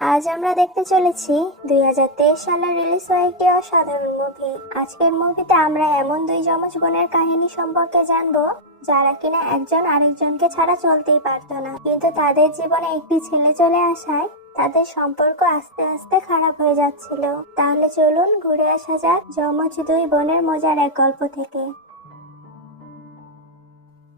আজ আমরা দেখতে চলেছি 2023 সালে রিলিজ হওয়া একটি অসাধারণ মুভি। আজকের মুভিতে আমরা এমন দুই যমজ বোনের কাহিনী সম্পর্কে জানবো যারা কিনা একজন আরেকজনকে ছাড়া চলতেই পারতো না, কিন্তু তাদের জীবনে একটি ছেলে চলে আসায় তাদের সম্পর্ক আস্তে আস্তে খারাপ হয়ে যাচ্ছিল। তাহলে চলুন ঘুরে আসা যাক যমজ দুই বোনের মজার এক গল্প থেকে।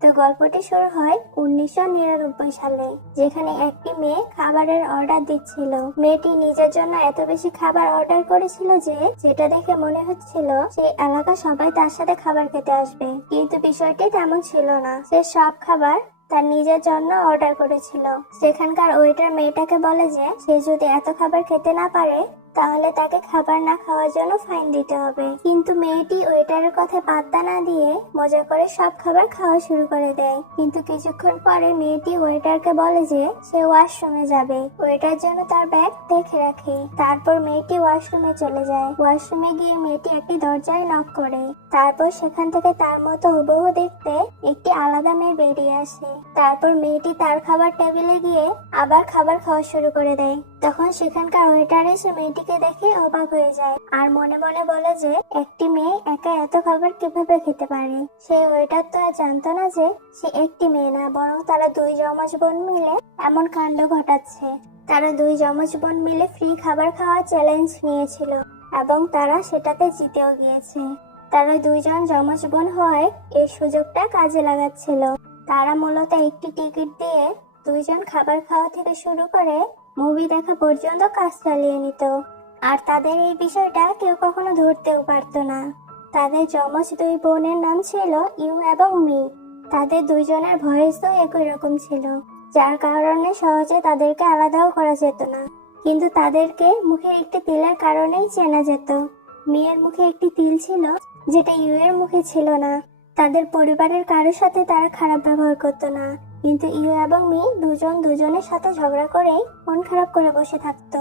তো গল্পটি শুরু হয় 1999 সালে, যেখানে একটি মেয়ে খাবারের অর্ডার দিচ্ছিল। মেয়েটি নিজের জন্য এত বেশি খাবার অর্ডার করেছিল যে যেটা দেখে মনে হচ্ছিল সেই এলাকা সবাই তার সাথে খাবার খেতে আসবে, কিন্তু বিষয়টি তেমন ছিল না। সে সব খাবার তার নিজের জন্য অর্ডার করেছিল। সেখানকার ওয়েটার মেয়েটাকে বলে যে সে যদি এত খাবার খেতে না পারে তাহলে তাকে খাবার না খাওয়ার জন্য ফাইন দিতে হবে, কিন্তু মেয়েটি ওয়েটারের কথা পাত্তা না দিয়ে মজা করে সব খাবার খাওয়া শুরু করে দেয়। কিন্তু কিছুক্ষণ পরে মেয়েটি ওয়েটারকে বলে যে সে ওয়াশরুমে যাবে। ওয়েটার যেন তার ব্যাগ দেখে রাখে। তারপর মেয়েটি ওয়াশরুমে চলে যায়। ওয়াশরুমে গিয়ে মেয়েটি একটি দরজায় নক করে। তারপর সেখান থেকে তার মতো হুবহু দেখতে একটি আলাদা মেয়ে বেরিয়ে আসে। তারপর মেয়েটি তার খাবার টেবিলে গিয়ে আবার খাবার খাওয়া শুরু করে দেয়। তখন সেখানকার ওয়েটার এসে মেয়েটিকে দেখে অবাক হয়ে যায় আর মনে মনে বলে যে একটি মেয়ে একা এত খাবার কিভাবে খেতে পারে। সেই ওয়েটার তো আর জানতো না যে সে একটি মেয়ে না, বরং তারা দুই যমজ বোন মিলে এমন কাণ্ড ঘটাচ্ছে। তারা দুই যমজ বোন মিলে ফ্রি খাবার খাওয়ার চ্যালেঞ্জ নিয়েছিল এবং তারা সেটাতে জিতেও গিয়েছে। তারা দুইজন যমজ বোন হওয়ায় এই সুযোগটা কাজে লাগাচ্ছিল। তারা মূলত একটি টিকিট দিয়ে দুইজন খাবার খাওয়া থেকে শুরু করে মুভি দেখা পর্যন্ত কাজ চালিয়ে নিত, আর তাদের এই বিষয়টা কেউ কখনো ধরতেও পারতো না। তাদের যমজ দুই বোনের নাম ছিল ইউ এবং মি। তাদের দুইজনের ভয়েসও একই রকম ছিল, যার কারণে সহজে তাদেরকে আলাদাও করা যেত না, কিন্তু তাদেরকে মুখে একটি তিলের কারণেই চেনা যেত। মেয়ের মুখে একটি তিল ছিল যেটা ইউ এর মুখে ছিল না। তাদের পরিবারের কারোর সাথে তারা খারাপ ব্যবহার করতো না, কিন্তু ইউ এবং মি দুজন দুজনের সাথে ঝগড়া করেই মন খারাপ করে বসে থাকতো।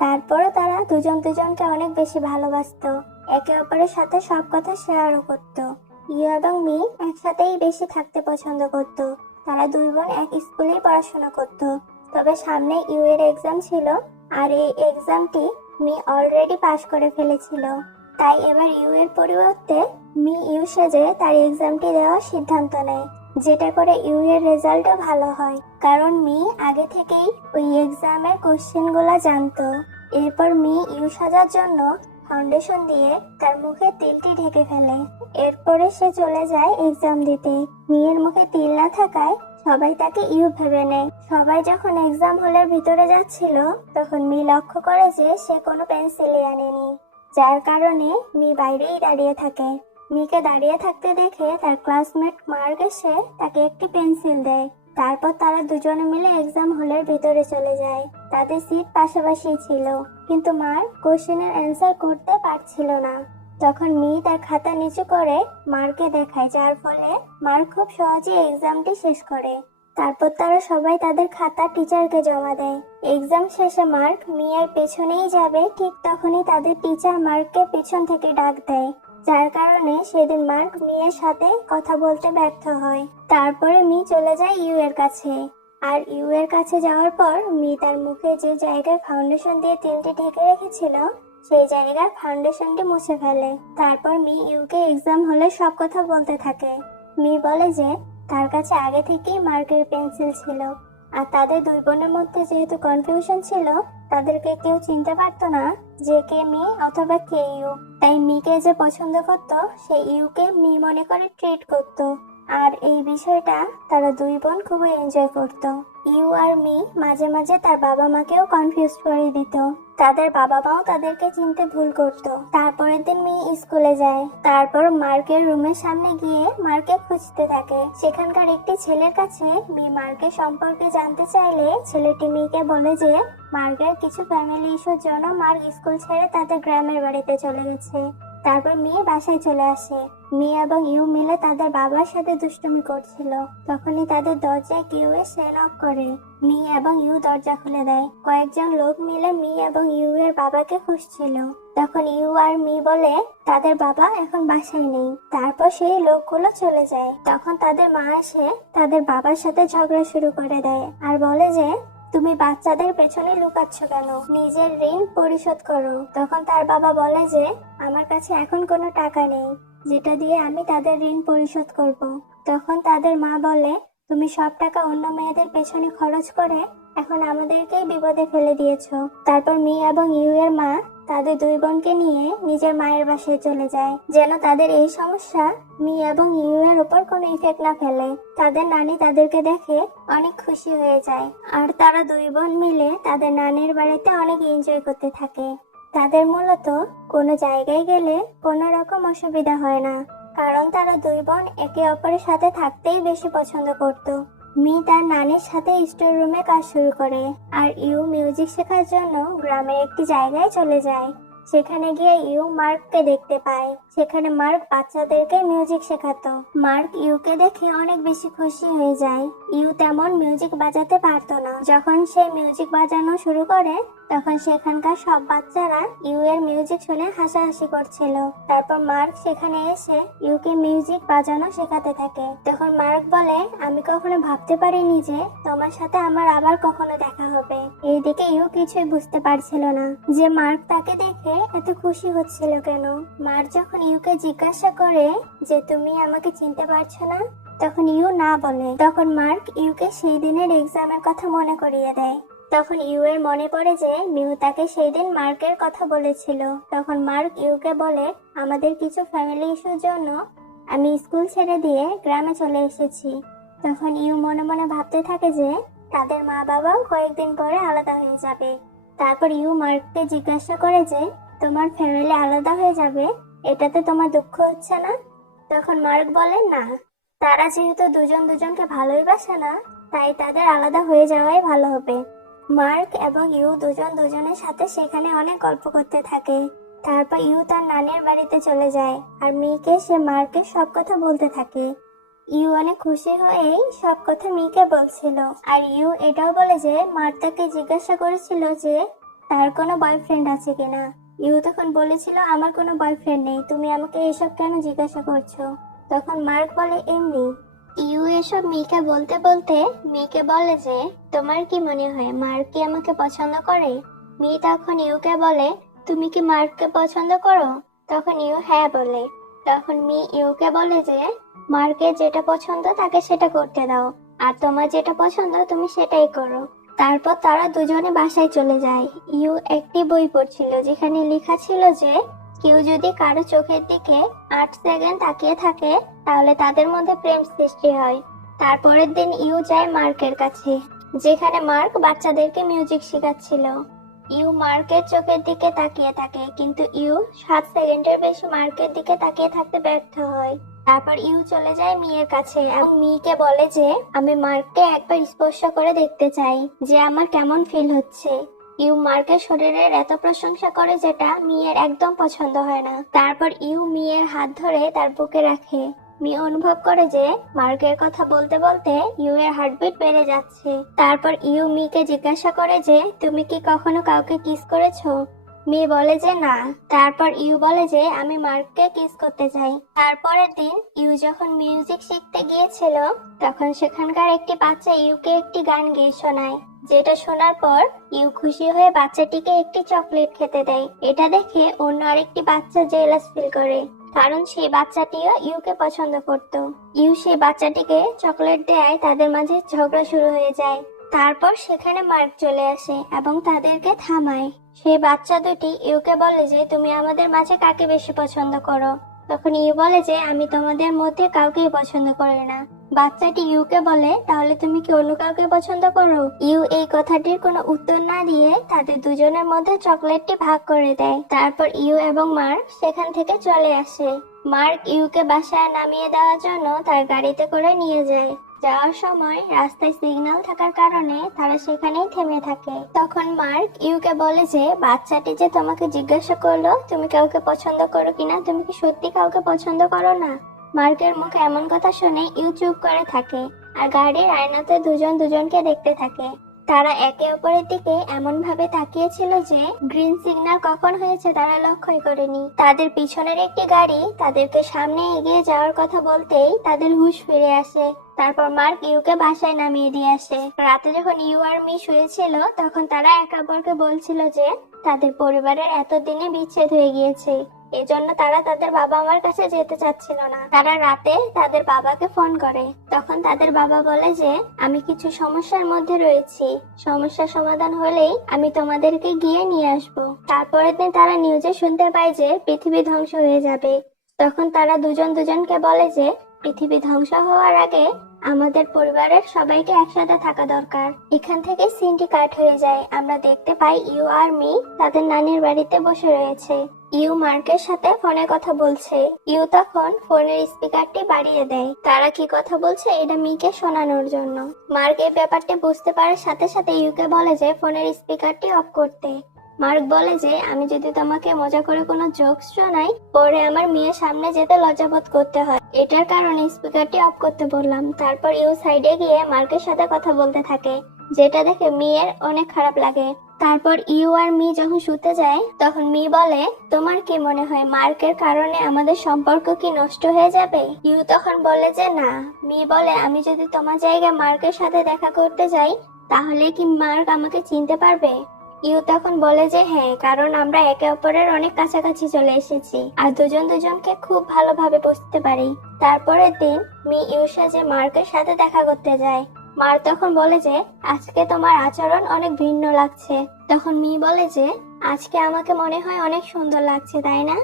তারপরও তারা দুজন দুজনকে অনেক বেশি ভালোবাসতো, একে অপরের সাথে সব কথা শেয়ারও করতো। ইউ এবং মি একসাথেই বেশি থাকতে পছন্দ করতো। তারা দুই বোন এক স্কুলেই পড়াশোনা করতো। তবে সামনে ইউ এর এক্সাম ছিল, আর এই এক্সামটি মি অলরেডি পাশ করে ফেলেছিল। তাই এবার ইউ এর পরিবর্তে মি ইউ সেজে তার এক্সামটি দেওয়ার সিদ্ধান্ত নেয়, যেটা করে ইউ এর রেজাল্টও ভালো হয়, কারণ মি আগে থেকেই ওই এক্সামের কোশ্চেন গুলা জানতো। এরপর মি ইউ সাজার জন্য ফাউন্ডেশন দিয়ে তার মুখে তিলটি ঢেকে ফেলে। এরপরে সে চলে যায় এক্সাম দিতে। মেয়ের মুখে তিল না থাকায় সবাই তাকে ইউ ভেবে নেয়। সবাই যখন এক্সাম হলের ভিতরে যাচ্ছিল তখন মি লক্ষ্য করে যে সে কোনো পেন্সিলই আনেনি, যার কারণে মি বাইরেই দাঁড়িয়ে থাকে। মিকে দাঁড়িয়ে থাকতে দেখে তার ক্লাসমেট মার্ক এসে তাকে একটি পেন্সিল দেয়। তারপর তারা দুজনে মিলে এক্সাম হলের ভিতরে চলে যায়। তাদের সিট পাশাপাশি ছিল, কিন্তু মার্ক কোশ্চেনের অ্যান্সার করতে পারছিল না। তখন মি তার খাতা নিচু করে মার্ককে দেখায়, যার ফলে মার্ক খুব সহজেই এক্সামটি শেষ করে। তারপর তারা সবাই তাদের খাতা টিচারকে জমা দেয়। এক্সাম শেষে মার্ক মিয়ের পেছনেই যাবে, ঠিক তখনই তাদের টিচার মার্ককে পেছন থেকে ডাক দেয়, যার কারণে সেদিন মার্ক মিয়ের সাথে কথা বলতে ব্যর্থ হয়। তারপরে মি চলে যায় ইউ এর কাছে, আর ইউ এর কাছে যাওয়ার পর মি তার মুখে যে জায়গায় ফাউন্ডেশন দিয়ে তিলটি ঢেকে রেখেছিল সেই জায়গার ফাউন্ডেশনটি মুছে ফেলে। তারপর মি ইউকে এক্সাম হলে সব কথা বলতে থাকে। মি বলে যে তার কাছে আগে থেকেই মার্কের পেন্সিল ছিল, আর তাদের দুই বোনের মধ্যে যেহেতু কনফিউশন ছিল তাদেরকে কেউ চিনতে পারতো না যে কে মি অথবা কে ইউ। তাই মিকে যে পছন্দ করত সে ইউকে মি মনে করে ট্রিট করত, আর এই বিষয়টা তারা দুই বোন খুবই এনজয় করত। ইউ আর মি মাঝে মাঝে তার বাবা মাকেও কনফিউজ করে দিত। তাদের বাবা মাও তাদেরকে চিনতে ভুল করত। তারপরের দিন মি স্কুলে যায়। তারপর মার্কের রুমের সামনে গিয়ে মার্কে খুঁজতে থাকে। সেখানকার একটি ছেলের কাছে মি মার্কের সম্পর্কে জানতে চাইলে ছেলেটি মিকে বলে যে মার্কের কিছু ফ্যামিলি ইস্যুর জন্য মার্ক স্কুল ছেড়ে তাদের গ্রামের বাড়িতে চলে গেছে। তারপর মি বাসায় চলে আসে। মি এবং ইউ মিলে তাদের বাবার সাথে দুষ্টুমি করছিল। তখনই তাদের দরজায় কেউ এসে নক করে। মি এবং ইউ দরজা খুলে দেয়। কয়েকজন লোক মিলে মি এবং ইউ এর বাবাকে খুঁজছিল। তখন ইউ আর মি বলে তাদের বাবা এখন বাসায় নেই। তারপর সেই লোকগুলো চলে যায়। তখন তাদের মা এসে তাদের বাবার সাথে ঝগড়া শুরু করে দেয় আর বলে যে তুমি বাচ্চাদের পেছনে লুকাচ্ছ কেন? নিজের ঋণ পরিশোধ করো। তখন তার বাবা বলে যে আমার কাছে এখন কোনো টাকা নেই যেটা দিয়ে আমি তাদের ঋণ পরিশোধ করব। তখন তাদের মা বলে, তুমি সব টাকা অন্য মেয়েদের পেছনে খরচ করে এখন আমাদেরকেই বিপদে ফেলে দিয়েছো। তারপর মি এবং ইউ এর মা তাদের দুই বোনকে নিয়ে নিজের মায়ের বাসায় চলে যায়, যেন তাদের এই সমস্যা মি এবং ইউ এর উপর কোনো ইফেক্ট না ফেলে। তাদের নানি তাদেরকে দেখে অনেক খুশি হয়ে যায়, আর তারা দুই বোন মিলে তাদের নানির বাড়িতে অনেক এনজয় করতে থাকে। তাদের মূলত কোনো জায়গায় গেলে কোনো রকম অসুবিধা হয় না, কারণ তারা দুই বোন একে অপরের সাথে থাকতেই বেশি পছন্দ করত। মি তার নানির সাথে স্টোর রুমে কাজ শুরু করে, আর ইউ মিউজিক শেখার জন্য গ্রামের একটি জায়গায় চলে যায়। সেখানে গিয়ে ইউ মার্ককে দেখতে পায়। সেখানে মার্ক বাচ্চাদেরকে মিউজিক শেখাতো। মার্ক ইউকে দেখে অনেক বেশি খুশি হয়ে যায়। ইউ তেমন মিউজিক বাজাতে পারতো না। যখন সে মিউজিক বাজানো শুরু করে তখন সেখানকার সব বাচ্চারা ইউ এর মিউজিক শুনে হাসাহাসি করছিল। তারপর মার্ক সেখানে এসে ইউকে মিউজিক বাজানো শেখাতে থাকে। তখন মার্ক বলে, আমি কখনো ভাবতে পারিনি যে তোমার সাথে আমার আবার কখনো দেখা হবে। এইদিকে ইউ কিছুই বুঝতে পারছিল না যে মার্ক তাকে দেখে এত খুশি হচ্ছিল কেন। মার্ক যখন ইউকে জিজ্ঞাসা করে যে তুমি আমাকে চিনতে পারছো না, তখন ইউ না বলে। তখন মার্ক ইউকে সেই দিনের এক্সামের কথা মনে করিয়ে দেয়। তখন ইউ এর মনে পড়ে যে মিউ তাকে সেই দিন মার্কের কথা বলেছিল। তখন মার্ক ইউকে বলে, আমাদের কিছু ফ্যামিলি ইস্যুর জন্য আমি স্কুল ছেড়ে দিয়ে গ্রামে চলে এসেছি। তখন ইউ মনে মনে ভাবতে থাকে যে তাদের মা বাবাও কয়েকদিন পরে আলাদা হয়ে যাবে। তারপর ইউ মার্ককে জিজ্ঞাসা করে যে তোমার ফ্যামিলি আলাদা হয়ে যাবে, এটাতে তোমার দুঃখ হচ্ছে না? তখন মার্ক বলে, না, তারা যেহেতু দুজন দুজনকে ভালোই বাসে না, তাই তাদের আলাদা হয়ে যাওয়াই ভালো হবে। মার্ক এবং ইউ দুজন দুজনের সাথে সেখানে অনেক গল্প করতে থাকে। তারপর ইউ তার নানির বাড়িতে চলে যায়, আর মিকে সে মার্কের সব কথা বলতে থাকে। ইউ অনেক খুশি হয়েই সব কথা মিকে বলছিল। আর ইউ এটাও বলে যে মার্ক তাকে জিজ্ঞাসা করেছিল যে তার কোনো বয়ফ্রেন্ড আছে কিনা। ইউ তখন বলেছিল, আমার কোনো বয়ফ্রেন্ড নেই, তুমি আমাকে এসব কেন জিজ্ঞাসা করছো? তখন মার্ক বলে, এমনি। ইউ এসব মিকে বলতে বলতে মিকে বলে যে তোমার কি মনে হয় মার্ক কি আমাকে পছন্দ করে? মি তখন ইউকে বলে, তুমি কি মার্ককে পছন্দ করো? তখন ইউ হ্যাঁ বলে। তখন মি ইউকে বলে যে মার্কের যেটা পছন্দ তাকে সেটা করতে দাও, আর তোমার যেটা পছন্দ তুমি সেটাই করো। তারপর তারা দুজনে বাসায় চলে যায়। ইউ একটি বই পড়ছিল যেখানে লেখা ছিল যে কেউ যদি কারো চোখের দিকে 8 সেকেন্ড তাকিয়ে থাকে তাহলে তাদের মধ্যে প্রেম সৃষ্টি হয়। তারপরের দিন ইউ যায় মার্কের কাছে, যেখানে মার্ক বাচ্চাদেরকে মিউজিক শেখাচ্ছিল। ইউ মার্কের চোখের দিকে তাকিয়ে থাকে, কিন্তু ইউ 7 সেকেন্ডের বেশি মার্কের দিকে তাকিয়ে থাকতে ব্যর্থ হয়। তারপর ইউ চলে যায় মিয়ের কাছে এবং মিকে বলে যে আমি মার্ককে একবার স্পর্শ করে দেখতে চাই যে আমার কেমন ফিল হচ্ছে। ইউ মার্কের শরীরের এত প্রশংসা করে যেটা মিয়ের একদম পছন্দ হয় না। তারপর ইউ মিয়ের হাত ধরে তার বুকে রাখে। মি অনুভব করে যে মার্কের কথা বলতে বলতে ইউ এর হার্টবিট বেড়ে যাচ্ছে। তারপর ইউ মিকে জিজ্ঞাসা করে যে তুমি কি কখনো কাউকে কিস করেছো? মি বলে যে না। তারপর ইউ বলে যে আমি মার্ককে কিস করতে চাই। তারপরের দিন ইউ যখন মিউজিক শিখতে গিয়েছিল তখন সেখানকার একটি বাচ্চা ইউকে একটি গান গেয়ে শোনায়, যেটা শোনার পর ইউ খুশি হয়ে বাচ্চাটিকে একটি চকলেট খেতে দেয়। এটা দেখে অন্য আরেকটি বাচ্চা জেলাস ফিল করে, কারণ সেই বাচ্চাটিও ইউকে পছন্দ করত। ইউ সেই বাচ্চাটিকে চকলেট দেয়, তাদের মাঝে ঝগড়া শুরু হয়ে যায়। তারপর সেখানে মার্ক চলে আসে এবং তাদেরকে থামায়। সেই বাচ্চা দুটি ইউকে বলে যে তুমি আমাদের মাঝে কাকে বেশি পছন্দ করো? তখন ইউ বলে যে আমি তোমাদের মধ্যে কাউকেই পছন্দ করি না। বাচ্চাটি ইউকে বলে তাহলে তুমি কি অন্য কাউকে পছন্দ করো? ইউ এই কথাটির কোনো উত্তর না দিয়ে তাদের দুজনের মধ্যে চকলেটটি ভাগ করে দেয়। তারপর ইউ এবং মার্ক সেখান থেকে চলে আসে। মার্ক ইউকে বাসায় নামিয়ে দেওয়ার জন্য তার গাড়িতে করে নিয়ে যায়। যাওয়ার সময় রাস্তায় সিগন্যাল থাকার কারণে তারা সেখানেই থেমে থাকে। তখন মার্ক ইউকে বলে যে বাচ্চাটি যে তোমাকে জিজ্ঞাসা করলো তুমি কাউকে পছন্দ করো কিনা, তুমি কি সত্যি কাউকে পছন্দ করো না? মার্কের মুখে এমন কথা শুনে ইউ চুপ করে থাকে আর গাড়ির আয়নাতে দুজন দুজনকে দেখতে থাকে। তারা একে অপরের দিকে এমন ভাবে তাকিয়েছিল যে গ্রিন সিগন্যাল কখন হয়েছে তারা লক্ষ্যই করেনি। তাদের পিছনের একটি গাড়ি তাদেরকে সামনে এগিয়ে যাওয়ার কথা বলতেই তাদের হুঁশ ফিরে আসে। তারপর মার্ক ইউকে বাসায় নামিয়ে দিয়ে আসে। রাতে যখন ইউ আর মি শুয়েছিল তখন তারা একে অপরকে বলছিল যে তাদের পরিবারের এতদিনে বিচ্ছেদ হয়ে গিয়েছে, এজন্য তারা তাদের বাবা মার কাছে যেতে চাচ্ছিল না। তারা রাতে তাদের বাবাকে ফোন করে। তখন তাদের বাবা বলে যে আমি কিছু সমস্যার মধ্যে রয়েছি, সমস্যার সমাধান হলেই আমি তোমাদেরকে গিয়ে নিয়ে আসবো। তারপরের দিন তারা নিউজে শুনতে পায় যে পৃথিবী ধ্বংস হয়ে যাবে। তখন তারা দুজন দুজনকে বলে যে পৃথিবী ধ্বংস হওয়ার আগে আমাদের পরিবারের সবাইকে একসাথে থাকা দরকার। এখান থেকে সিনটি কাট হয়ে যায়। আমরা দেখতে পাই ইউ আর মি তাদের নানির বাড়িতে বসে রয়েছে। ইউ মার্কের সাথে ফোনে কথা বলছে। ইউ তখন ফোনের স্পিকারটি বাড়িয়ে দেয়। তারা কি কথা বলছে এটা মিকে শোনানোর জন্য। মার্ক এই ব্যাপারটি বুঝতে পারার সাথে সাথে ইউকে বলে যে ফোনের স্পিকারটি অফ করতে। মার্ক বলে যে আমি যদি তোমাকে মজা করে কোনো জোকস শোনাই পরে আমার মেয়ের সামনে যেতে লজ্জাবোধ করতে হয়, এটার কারণে স্পিকারটি অফ করতে বললাম। তারপর ইউ সাইডে গিয়ে মার্কের সাথে কথা বলতে থাকে, যেটা দেখে মেয়ের অনেক খারাপ লাগে। তারপর ইউ আর মি যখন শুতে যায় তখন মি বলে তোমার কি মনে হয় মার্কের কারণে আমাদের সম্পর্ক কি নষ্ট হয়ে যাবে? ইউ তখন বলে যে না। মি বলে আমি যদি তোমার জায়গায় মার্কের সাথে দেখা করতে যাই তাহলে কি মার্ক আমাকে চিনতে পারবে? ইউ তখন বলে যে হ্যাঁ, কারণ আমরা একে অপরের অনেক কাছাকাছি চলে এসেছি আর দুজন দুজনকে খুব ভালোভাবে বুঝতে পারি। তারপরের দিন মি ইউর সাথে মার্কের সাথে দেখা করতে যায়। মার্ক তখন বলে যে আজকে তোমার আচরণ অনেক ভিন্ন লাগছে। তখন মি বলে যে আজকে আমাকে মনে হয় অনেক সুন্দর লাগছে, তাই না?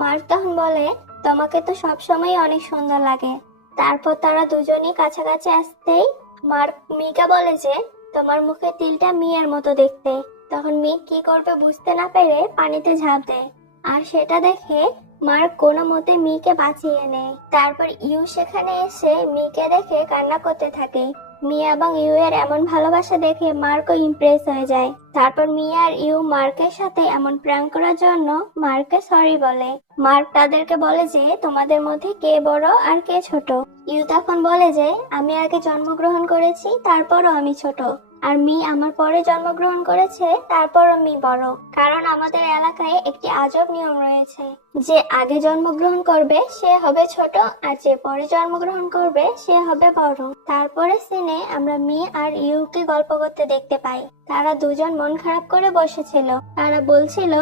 মার্ক তখন বলে তোমাকে তো সবসময় অনেক সুন্দর লাগে। তারপর তারা দুজনই কাছাকাছি আসতেই মার্ক মিকে বলে যে তোমার মুখে তিলটা মিয়ের মতো দেখতে। তখন মি কি করবে বুঝতে না পেরে পানিতে ঝাঁপ দেয় আর সেটা দেখে মার্ক কোনো মতে মিকে বাঁচিয়ে নেয়। তারপর ইউ সেখানে এসে মিকে দেখে কান্না করতে থাকে। মি এবং ইউ এর এমন ভালোবাসা দেখে মার্কও ইমপ্রেস হয়ে যায়। তারপর মি আর ইউ মার্কের সাথে এমন প্র্যাঙ্ক করার জন্য মার্ককে সরি বলে। মার্ক তাদেরকে বলে যে তোমাদের মধ্যে কে বড় আর কে ছোট। ইউ তখন বলে যে আমি আগে জন্মগ্রহণ করেছি তারপরও আমি ছোট, আর মি আমার পরে জন্মগ্রহণ করেছে তারপরও মি বড়। কারণ আমাদের এলাকায় একটি আজব নিয়ম রয়েছে, যে আগে জন্মগ্রহণ করবে সে হবে ছোট আর যে পরে জন্মগ্রহণ করবে সে হবে বড়। তারপরে সিনে আমরা মি আর ইউকে গল্প করতে দেখতে পাই। তারা দুজন মন খারাপ করে বসেছিল। তারা বলছিল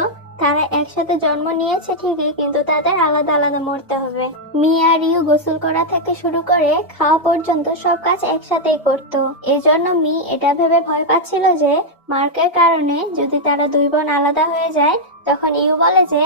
তারা একসাথে জন্ম নিয়েছে ঠিকই, কিন্তু তাদের আলাদা আলাদা মরতে হবে। মি আর ইউ গোসল করা থেকে শুরু করে খাওয়া পর্যন্ত সব কাজ একসাথেই করতো। এজন্য মি এটা ভেবে ভয় পাচ্ছিল যে মার্কের কারণে যদি তারা দুই বোন আলাদা হয়ে যায় তখন ইউ বলে যে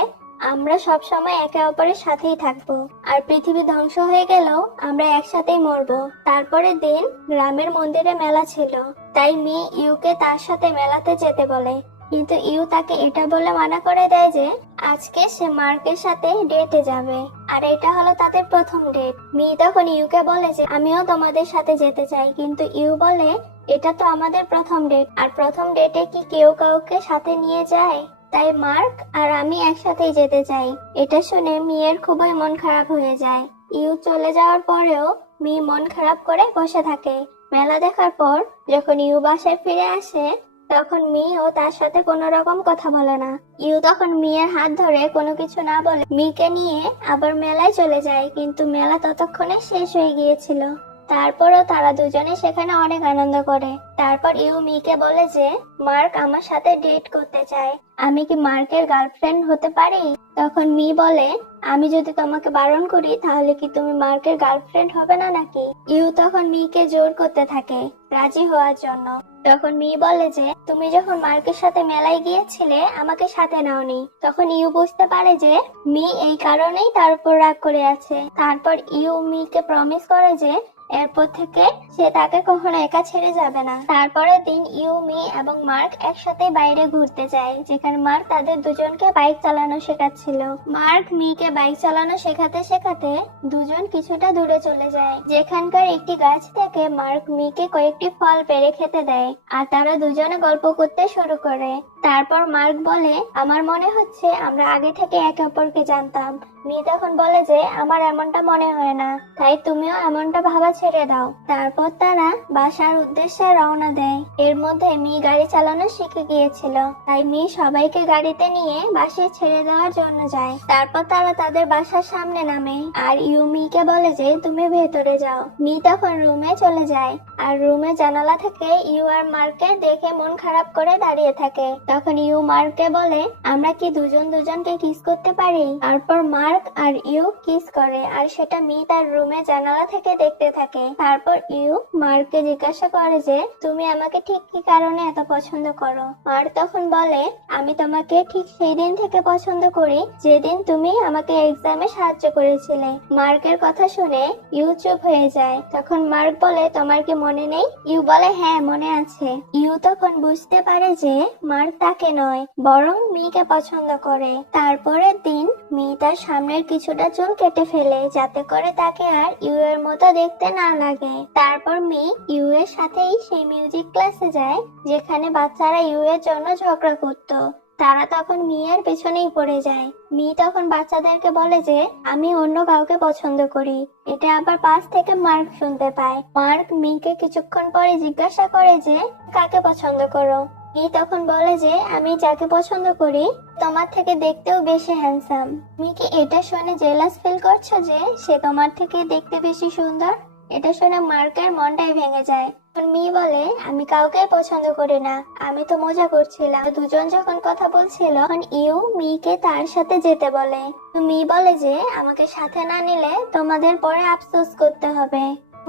আমরা সব সময় একে অপরের সাথেই থাকবো আর পৃথিবী ধ্বংস হয়ে গেলেও আমরা একসাথেই মরবো। তারপরের দিন গ্রামের মন্দিরে মেলা ছিল, তাই মি ইউকে তার সাথে মেলাতে যেতে বলে। কিন্তু ইউ তাকে এটা বলে মানা করে দেয় যে আজকে সে মার্কের সাথে ডেটে যাবে আর এটা হলো তাদের প্রথম ডেট। মি তখন ইউকে বলে যে আমিও তোমাদের সাথে যেতে চাই, কিন্তু ইউ বলে এটা তো আমাদের প্রথম ডেট আর প্রথম ডেটে কি কেউ কাউকে সাথে নিয়ে যায়? তাই মার্ক আর আমি একসাথেই যেতে চাই। এটা শুনে মিয়ের খুবই মন খারাপ হয়ে যায়। ইউ চলে যাওয়ার পরেও মি মন খারাপ করে বসে থাকে। মেলা দেখার পর যখন ইউ বাসায় ফিরে আসে তখন মি ও তার সাথে কোনো রকম কথা বলে না। ইউ তখন মিয়ের হাত ধরে কোনো কিছু না বলে মিকে নিয়ে আবার মেলায় চলে যায়, কিন্তু মেলা ততক্ষণে শেষ হয়ে গিয়েছিল। তারপরও তারা দুজনে সেখানে অনেক আনন্দ করে। তারপর ইউ মিকে বলে যে মার্ক আমার সাথে ডেট করতে চায়, আমি কি মার্কের গার্লফ্রেন্ড হতে পারি? তখন মি বলে আমি যদি তোমাকে বারণ করি তাহলে কি তুমি মার্কের গার্লফ্রেন্ড হবে না নাকি? ইউ তখন মিকে জোর করতে থাকে রাজি হওয়ার জন্য। তখন মি বলে যে তুমি যখন মার্কের সাথে মেলায় গিয়েছিলে আমাকে সাথে নাওনি। তখন ইউ বুঝতে পারে যে মি এই কারণেই তার উপর রাগ করে আছে। তারপর ইউ মিকে প্রমিস করে যে এরপর থেকে সে তাকে কখনো একা ছেড়ে যাবে না। তারপরের দিন ইউ মি এবং মার্ক একসাথে বাইরে ঘুরতে যায়, যেখানে মার্ক তাদের দুজনকে বাইক চালানো শেখাচ্ছিল। মার্ক মিকে বাইক চালানো শেখাতে শেখাতে দুজন কিছুটা দূরে চলে যায়, যেখানকার একটি গাছ থেকে মার্ক মিকে কয়েকটি ফল পেড়ে খেতে দেয় আর তারা দুজনে গল্প করতে শুরু করে। তারপর মার্ক বলে, আমার মনে হচ্ছে আমরা আগে থেকে একে অপরকে জানতাম। মি তখন বলে যে আমার এমনটা মনে হয় না, তাই তুমিও এমনটা ভাবা ছেড়ে দাও। তারপর তারা বাসার উদ্দেশ্যে রওনা দেয়। এর মধ্যে মি গাড়ি চালানো শিখে গিয়েছিল, তাই মি সবাইকে গাড়িতে নিয়ে বাসায় ছেড়ে দেওয়ার জন্য যায়। তারপর তারা তাদের বাসার সামনে নামে আর ইউ মিকে বলে যে তুমি ভেতরে যাও। মি তখন রুমে চলে যায় আর রুমে জানালা থেকে ইউ আর মার্ককে দেখে মন খারাপ করে দাঁড়িয়ে থাকে। তখন ইউ মার্ককে বলে, আমরা কি দুজন দুজনকে কিস করতে পারি? তারপর মার্ক আর ইউ কিস করে আর সেটা মি তার রুমে জানালা থেকে দেখতে থাকে। তারপর ইউ মার্ককে জিজ্ঞাসা করে যে তুমি আমাকে ঠিক কি কারণে এত পছন্দ করো? মার্ক তখন বলে, আমি তোমাকে ঠিক সেই দিন থেকে পছন্দ করি যেদিন তুমি আমাকে এক্সামে সাহায্য করেছিলে। মার্কের কথা শুনে ইউ চুপ হয়ে যায়। তখন মার্ক বলে, তোমার কি মনে নেই? ইউ বলে, হ্যাঁ মনে আছে। ইউ তখন বুঝতে পারে যে মার্ক তাকে নয় বরং মিকে পছন্দ করে। তারপরের দিন মি তার সামনের কিছুটা চুল কেটে ফেলে যাতে করে তাকে আর ইউ এর মতো দেখতে না লাগে। তারপর মি ইউ এর সাথেই সেই মিউজিক ক্লাসে যায় যেখানে বাচ্চারা ইউ এর জন্য ঝগড়া করতো। তারা তখন মিয়ের পেছনেই পড়ে যায়। মি তখন বাচ্চাদেরকে বলে যে আমি অন্য কাউকে পছন্দ করি। এটা আবার পাশ থেকে মার্ক শুনতে পায়। মার্ক মিকে কিছুক্ষণ পরে জিজ্ঞাসা করে যে কাকে পছন্দ করো? মি তখন বলে যে আমি যাকে পছন্দ করি তোমার থেকে দেখতেও বেশি হ্যান্ডসাম। মি কি এটা শুনে জেলাস ফিল করছো যে সে তোমার থেকে দেখতে বেশি সুন্দর? এটা শুনে মার্কের মনটাই ভেঙে যায়। মি বলে, আমি কাউকে পছন্দ করি না, আমি তো মজা করছিলাম। দুজন যখন কথা বলছিল তখন ইউ মিকে তার সাথে যেতে বলে। মি বলে যে আমাকে সাথে না নিলে তোমাদের পরে আফসোস করতে হবে।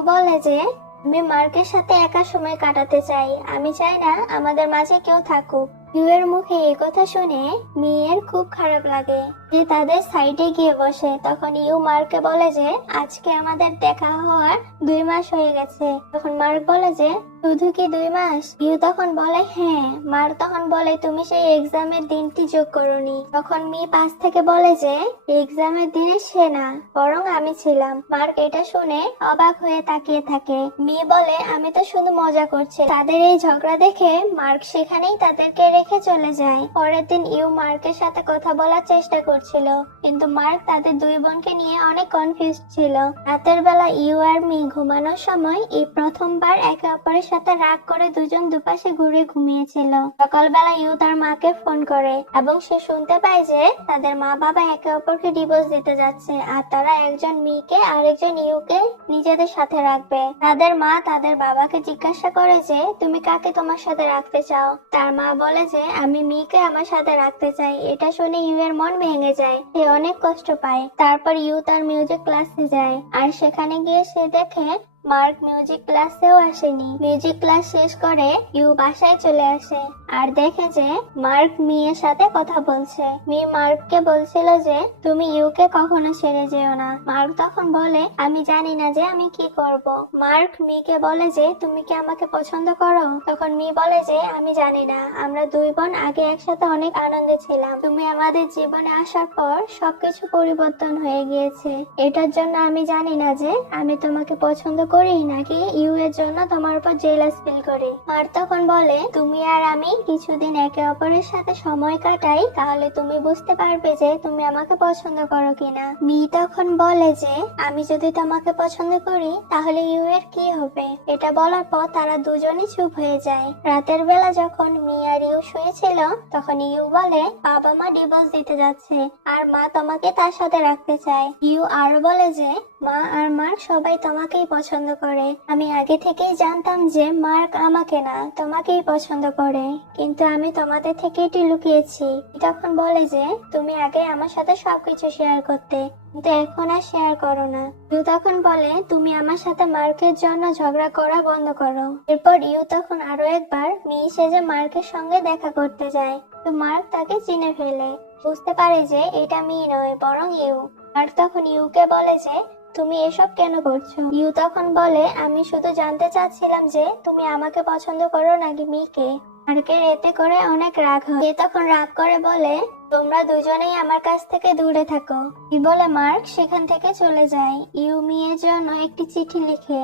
বলে যে আমি মার্কের সাথে একা সময় কাটাতে চাই, আমি চাই না আমাদের মাঝে কেউ থাকুক। ইউ এর মুখে এই কথা শুনে মিয়ের খুব খারাপ লাগে, যে তাদের সাইডে গিয়ে বসে। তখন ইউ মার্ককে বলে যে আজকে আমাদের দেখা হওয়ার 2 মাস হয়ে গেছে। তখন মার্ক বলে যে শুধু কি 2 মাস? ইউ তখন বলে হ্যাঁ। মার্ক তখন বলে তুমি সেই এক্সামের দিনটি যোগ করনি। তখন মি পাশ থেকে বলে যে এক্সামের দিনে সে না বরং আমি ছিলাম। মার্ক এটা শুনে অবাক হয়ে তাকিয়ে থাকে। মি বলে আমি তো শুধু মজা করছি। তাদের এই ঝগড়া দেখে মার্ক সেখানেই তাদেরকে রেখে চলে যায়। পরের দিন ইউ মার্কের সাথে কথা বলার চেষ্টা করছিল, কিন্তু মার্ক তাদের দুই বোনকে নিয়ে অনেক কনফিউজ ছিল। রাতের বেলা ইউ আর মি ঘুমানোর সময় এই প্রথমবার একে অপরের সাথে রাগ করে দুজন দুপাশে ঘুরে ঘুমিয়েছিল। সকালবেলা ইউ তার মাকে ফোন করে এবং সে শুনতে পায় যে তাদের মা বাবা একে অপরকে ডিভোর্স দিতে যাচ্ছে আর তারা একজন মিকে আর একজন ইউকে নিজেদের সাথে রাখবে। তাদের মা তাদের বাবাকে জিজ্ঞাসা করে যে তুমি কাকে তোমার সাথে রাখতে চাও? তার মা বলে যে আমি মিকে আমার সাথে রাখতে চাই। এটা শুনে ইউ এর মন ভেঙে যায়, সে অনেক কষ্ট পায়। তারপর ইউ তার মিউজিক ক্লাসে যায় আর সেখানে গিয়ে সে দেখে মার্ক মিউজিক ক্লাসেও আসেনি। মিউজিক ক্লাস শেষ করে ইউ বাসায় চলে আসে আর দেখে যে মার্ক মিয়ের সাথে কথা বলছে। মি মার্ককে বলছিল যে তুমি ইউকে কখনো ছেড়ে যেও না। মার্ক তখন বলে আমি জানি না যে আমি কি করব। মার্ক মিকে বলে যে তুমি কি আমাকে পছন্দ করো? তখন মি বলে যে আমি জানি না, আমরা দুই বোন আগে একসাথে অনেক আনন্দে ছিলাম, তুমি আমাদের জীবনে আসার পর সবকিছু পরিবর্তন হয়ে গিয়েছে। এটার জন্য আমি জানি না যে আমি তোমাকে পছন্দ করি নাকি ইউ এর জন্য তোমার উপর জেলাস ফিল করি। আর তখন বলে তুমি আর আমি কিছুদিন একে অপরের সাথে সময় কাটাই, তাহলে তুমি বুঝতে পারবে যে তুমি আমাকে পছন্দ করো কিনা। মি তখন বলে যে আমি যদি তোমাকে পছন্দ করি তাহলে ইউ এর কি হবে? এটা বলার পর তারা দুজনই চুপ হয়ে যায়। রাতের বেলা যখন মি আর ইউ শুয়েছিল তখন ইউ বলে বাবা মা ডিভোর্স দিতে যাচ্ছে আর মা তোমাকে তার সাথে রাখতে চায়। ইউ আর বলে যে মা আর মার্ক সবাই তোমাকেই পছন্দ করে। আমি আগে থেকেই জানতাম যে মার্ক আমাকে না তোমাকেই পছন্দ করে, কিন্তু আমি তোমাদের থেকে এটি লুকিয়েছি। তখন বলে যে তুমি আগে আমার সাথে সবকিছু শেয়ার করতে, কিন্তু এখন আর শেয়ার করো না। ইউ তখন বলে তুমি আমার সাথে মার্কের জন্য ঝগড়া করা বন্ধ করো। এরপর ইউ তখন আরো একবার মি সেজে মার্কের সঙ্গে দেখা করতে যায়, তো মার্ক তাকে চিনে ফেলে, বুঝতে পারে যে এটা মি নয় বরং ইউ। মার্ক তখন ইউকে বলে যে তুমি এসব কেন করছো? ইউ তখন বলে আমি শুধু জানতে চাচ্ছিলাম যে তুমি আমাকে পছন্দ করো নাকি মিকে। মার্কের এতে করে অনেক রাগ হয়। সে তখন রাগ করে বলে তোমরা দুজনেই আমার কাছ থেকে দূরে থাকো। এই বলে মার্ক সেখান থেকে চলে যায়। ইউ মিয়ের জন্য একটি চিঠি লিখে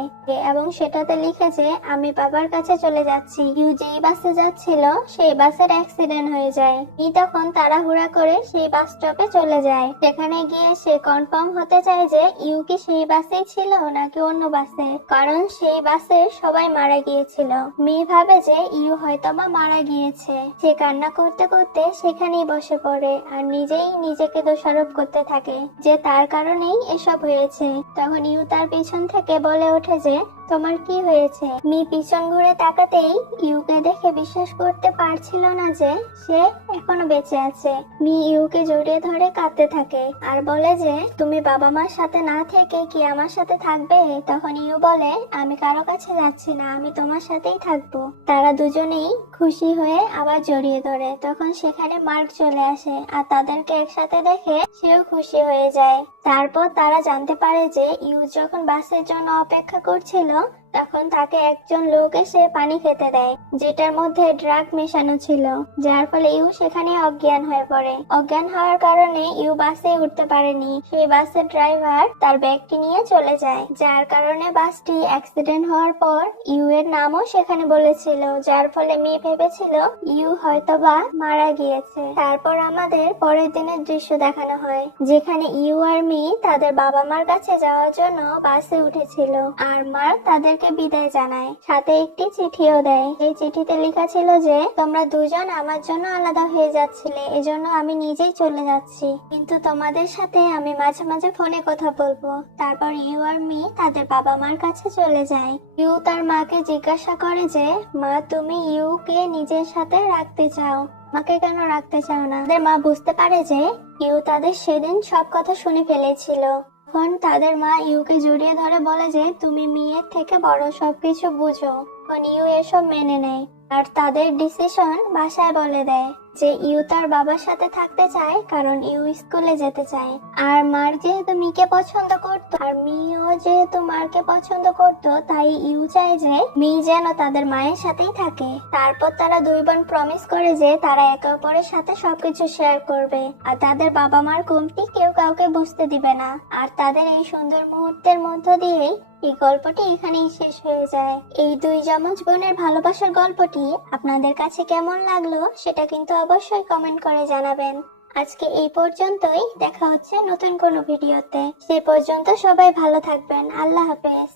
এবং সেটাতে লিখে যে আমি বাবার কাছে চলে যাচ্ছি। ইউ যেই বাসে যাচ্ছিল সেই বাসের অ্যাক্সিডেন্ট হয়ে যায়। ই তখন তাড়াহুড়া করে সেই বাস স্টপে চলে যায়। সেখানে গিয়ে সে কনফার্ম হতে চায় যে ইউ কি সেই বাসেই ছিল নাকি অন্য বাসে, কারণ সেই বাসে সবাই মারা গিয়েছিল। মি ভাবে যে ইউ হয়তোবা মারা গিয়েছে। সে কান্না করতে করতে সেখানেই বসে পড়ে আর নিজেই নিজেকে দোষারোপ করতে থাকে যে তার কারণেই এসব হয়েছে। তখন ইউ তার পিছন থেকে বলে ওঠে যে তোমার কি হয়েছে। মি পিছন ঘুরে তাকাতেই ইউকে দেখে বিশ্বাস করতে পারছিল না যে সে এখনো বেঁচে আছে। মি ইউকে জড়িয়ে ধরে কাঁদতে থাকে আর বলে যে তুমি বাবা মার সাথে না থেকে কি আমার সাথে থাকবে। তখন ইউ বলে আমি কারো কাছে যাচ্ছি না, আমি তোমার সাথেই থাকবো। তারা দুজনেই খুশি হয়ে আবার জড়িয়ে ধরে। তখন সেখানে মার্ক চলে আসে আর তাদেরকে একসাথে দেখে সেও খুশি হয়ে যায়। তারপর তারা জানতে পারে যে ইউ যখন বাসের জন্য অপেক্ষা করছিল তখন তাকে একজন লোক এসে পানি খেতে দেয় যেটার মধ্যে ড্রাগ মেশানো ছিল, যার ফলে ইউ সেখানে অজ্ঞান হয়ে পড়ে। অজ্ঞান হওয়ার কারণে ইউ বাসে উঠতে পারেনি। সেই বাসের ড্রাইভার তার ব্যাগটি নিয়ে চলে যায়, যার কারণে বাসটি অ্যাক্সিডেন্ট হওয়ার পর ইউ এর নামও সেখানে বলেছিল, যার ফলে মি ভেবেছিল ইউ হয়তোবা মারা গিয়েছে। তারপর আমাদের পরের দিনের দৃশ্য দেখানো হয় যেখানে ইউ আর মি তাদের বাবা মার কাছে যাওয়ার জন্য বাসে উঠেছিল আর মার্ক তাদেরকে বিদায় জানায়, সাথে একটি চিঠিও দেয়। এই চিঠিতে লেখা ছিল যে তোমরা দুজন আমার জন্য আলাদা হয়ে যাচ্ছিলে, এজন্য আমি নিজেই চলে যাচ্ছি, কিন্তু তোমাদের সাথে আমি মাঝে মাঝে ফোনে কথা বলবো। তারপর ইউ আর মি তাদের বাবা মার কাছে চলে যায়। ইউ তার মাকে জিজ্ঞাসা করে যে মা তুমি ইউ কে নিজের সাথে রাখতে চাও, মাকে কেন রাখতে চাও না। তাদের মা বুঝতে পারে যে ইউ তাদের সেদিন সব কথা শুনে ফেলেছিল। তখন তাদের মা ইউকে জড়িয়ে ধরে বলে যে তুমি মেয়ের থেকে বড়, সবকিছু বুঝো। তখন ইউ এসব মেনে নেয় আর তাদের ডিসিশন বাসায় বলে দেয় যে ইউ তার বাবার সাথে থাকতে চায় কারণ ইউ স্কুলে যেতে চায়। আর মার যেহেতু মিকে পছন্দ করতো আর মিও যেহেতু মারকে পছন্দ করতো, তাই ইউ চায় যে মি যেন তাদের মায়ের সাথেই থাকে। তারপর তারা দুই বোন প্রমিস করে যে তারা একে অপরের সাথে সবকিছু শেয়ার করবে আর তাদের বাবা মার কমতি কেউ কাউকে বুঝতে দিবে না। আর তাদের এই সুন্দর মুহূর্তের মধ্য দিয়েই এই গল্পটি এখানেই শেষ হয়ে যায়। এই দুই যমজ বোনের ভালোবাসার গল্পটি আপনাদের কাছে কেমন লাগলো সেটা কিন্তু অবশ্যই কমেন্ট করে জানাবেন। আজকে এই পর্যন্তই, দেখা হচ্ছে নতুন কোনো ভিডিওতে। সে পর্যন্ত সবাই ভালো থাকবেন। আল্লাহ হাফেজ।